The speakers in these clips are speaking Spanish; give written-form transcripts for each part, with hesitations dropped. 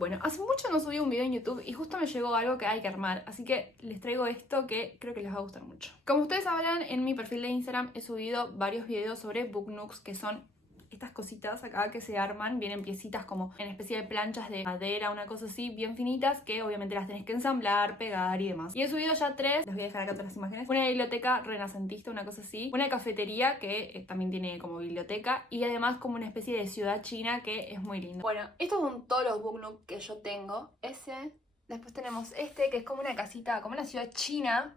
Bueno, hace mucho no subí un video en YouTube y justo me llegó algo que hay que armar, así que les traigo esto que creo que les va a gustar mucho. Como ustedes sabrán, en mi perfil de Instagram he subido varios videos sobre book nooks, que son estas cositas acá que se arman, vienen piecitas como en especie de planchas de madera, una cosa así, bien finitas, que obviamente las tenés que ensamblar, pegar y demás. Y he subido ya 3, les voy a dejar acá todas las imágenes. Una biblioteca renacentista, una cosa así. Una cafetería que también tiene como biblioteca. Y además como una especie de ciudad china que es muy lindo. Bueno, estos son todos los book nooks que yo tengo. Ese, después tenemos este que es como una casita, como una ciudad china.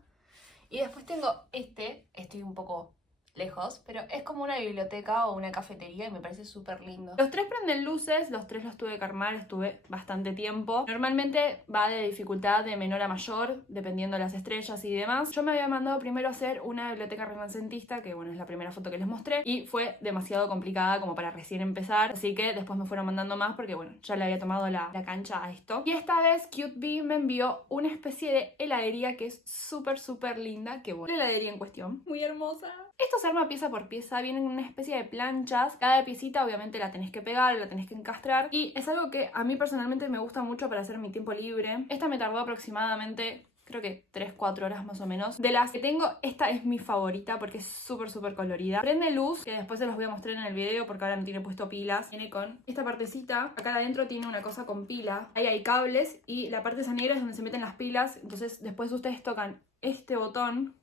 Y después tengo este, estoy un poco lejos, pero es como una biblioteca o una cafetería y me parece súper lindo. Los 3 prenden luces, los 3 los tuve que armar, estuve bastante tiempo. Normalmente va de dificultad de menor a mayor, dependiendo de las estrellas y demás. Yo me había mandado primero a hacer una biblioteca renacentista, que bueno, es la primera foto que les mostré, y fue demasiado complicada como para recién empezar, así que después me fueron mandando más porque bueno, ya le había tomado la cancha a esto. Y esta vez cutebee me envió una especie de heladería que es súper linda, que bueno, la heladería en cuestión, muy hermosa. Esto se arma pieza por pieza, vienen en una especie de planchas. Cada piecita obviamente la tenés que pegar, la tenés que encastrar. Y es algo que a mí personalmente me gusta mucho para hacer mi tiempo libre. Esta me tardó aproximadamente, creo que 3-4 horas más o menos. De las que tengo, esta es mi favorita porque es súper colorida. Prende luz, que después se los voy a mostrar en el video porque ahora no tiene puesto pilas. Viene con esta partecita. Acá adentro tiene una cosa con pila. Ahí hay cables y la parte esa negra es donde se meten las pilas. Entonces después ustedes tocan este botón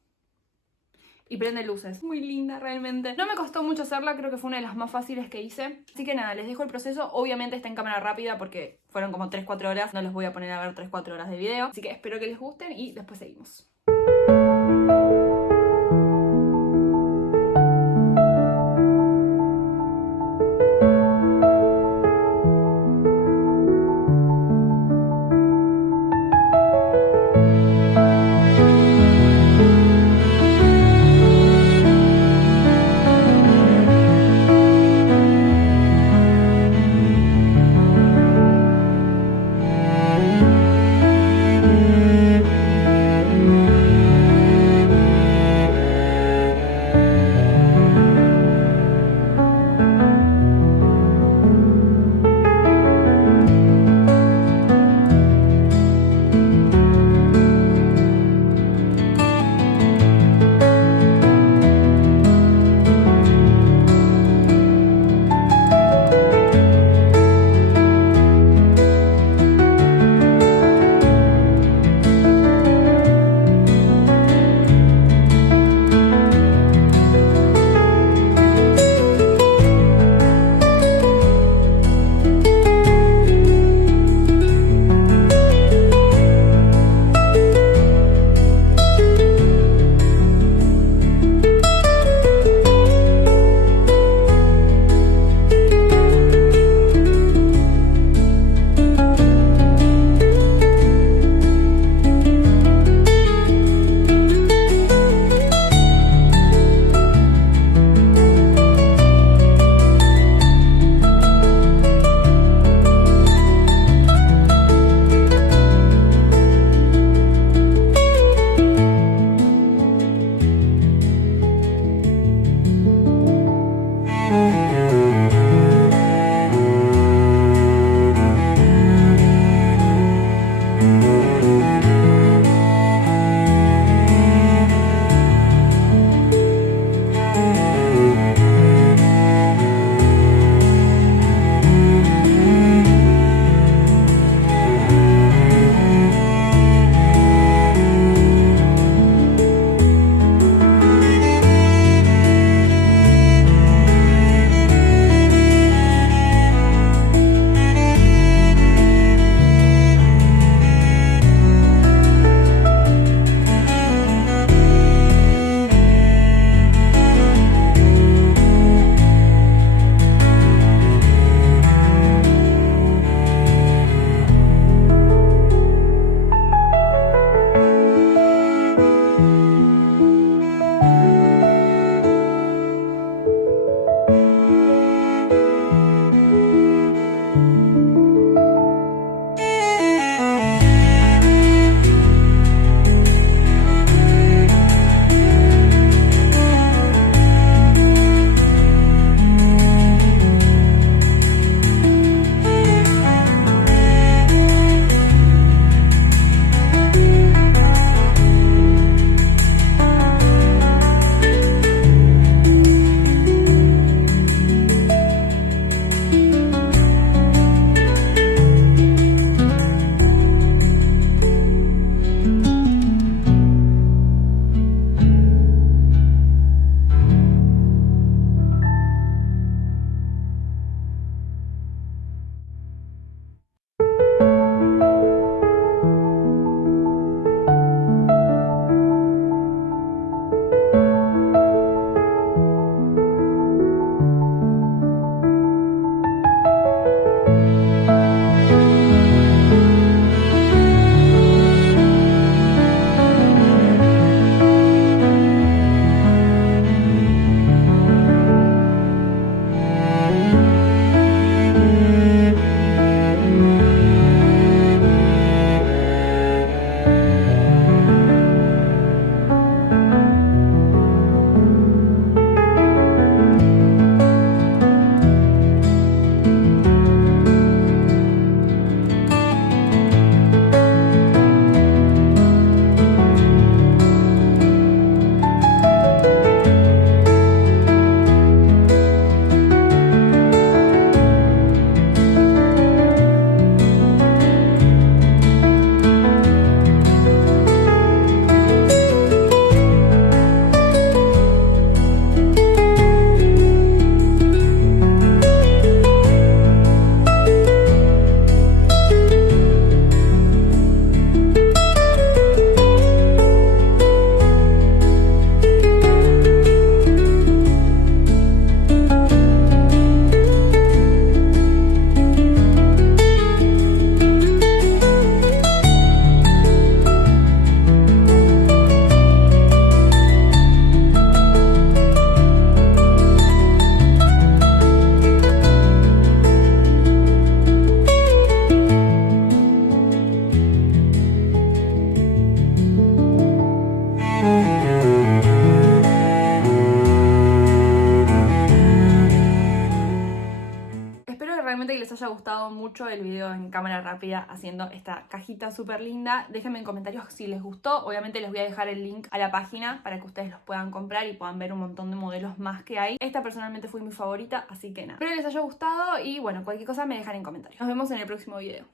y prende luces. Muy linda realmente. No me costó mucho hacerla, creo que fue una de las más fáciles que hice. Así que nada, les dejo el proceso. Obviamente está en cámara rápida porque fueron como 3-4 horas. No les voy a poner a ver 3-4 horas de video. Así que espero que les gusten y después seguimos. gustado mucho el video en cámara rápida haciendo esta cajita súper linda. Déjenme en comentarios si les gustó. Obviamente les voy a dejar el link a la página para que ustedes los puedan comprar y puedan ver un montón de modelos más que hay. Esta personalmente fue mi favorita, así que nada. Espero les haya gustado y bueno, cualquier cosa me dejan en comentarios. Nos vemos en el próximo video.